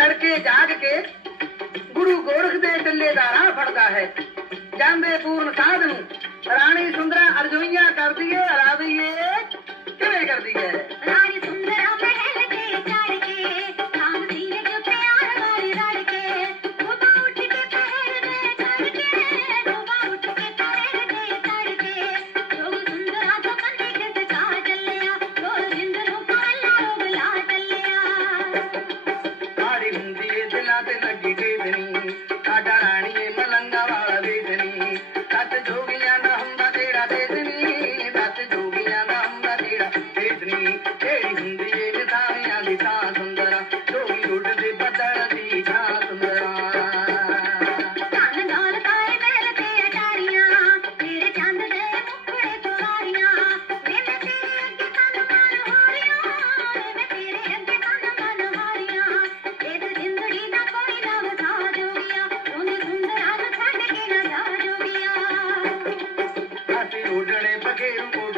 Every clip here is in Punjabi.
ਤੜਕੇ ਜਾਗ ਕੇ ਗੁਰੂ ਗੋਰਖ ਦੇ ਟੱਲੇ ਦਾ ਰਾਹ ਫੜਦਾ ਹੈ। ਜਾਂਦੇ ਪੂਰਨ ਸਾਧ ਨੂੰ ਰਾਣੀ ਸੁੰਦਰਾ ਅਰਜ਼ੋਈਆਂ ਕਰਦੀ ਹੈ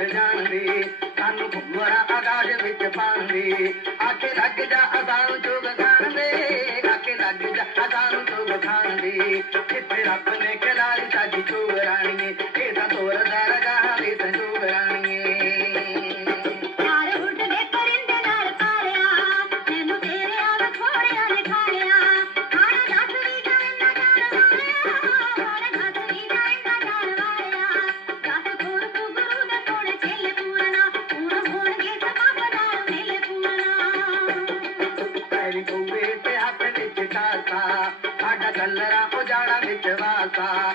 ਭੁੱਲ ਜਾਣਦੀ ਸਾਨੂੰ ਭੁੱਲਣਾ ਆਗਾਜ ਵਿੱਚ ਪਾਣਦੀ ਆਕੇ ਲੱਗ ਜਾ ਅਸਾਂ ਚੁਗ ਖਾਣਦੇ ਆਕੇ ਲੱਗ ਜਾ ਅਸਾਂ ਚੁਗ ਖਾਣਦੀ। ਕਿੱਥੇ ਰੱਬ ਸਾਡਾ ਗੱਲਰਾ ਉਜਾੜਾ ਵਿੱਚ ਵਾਸਾ।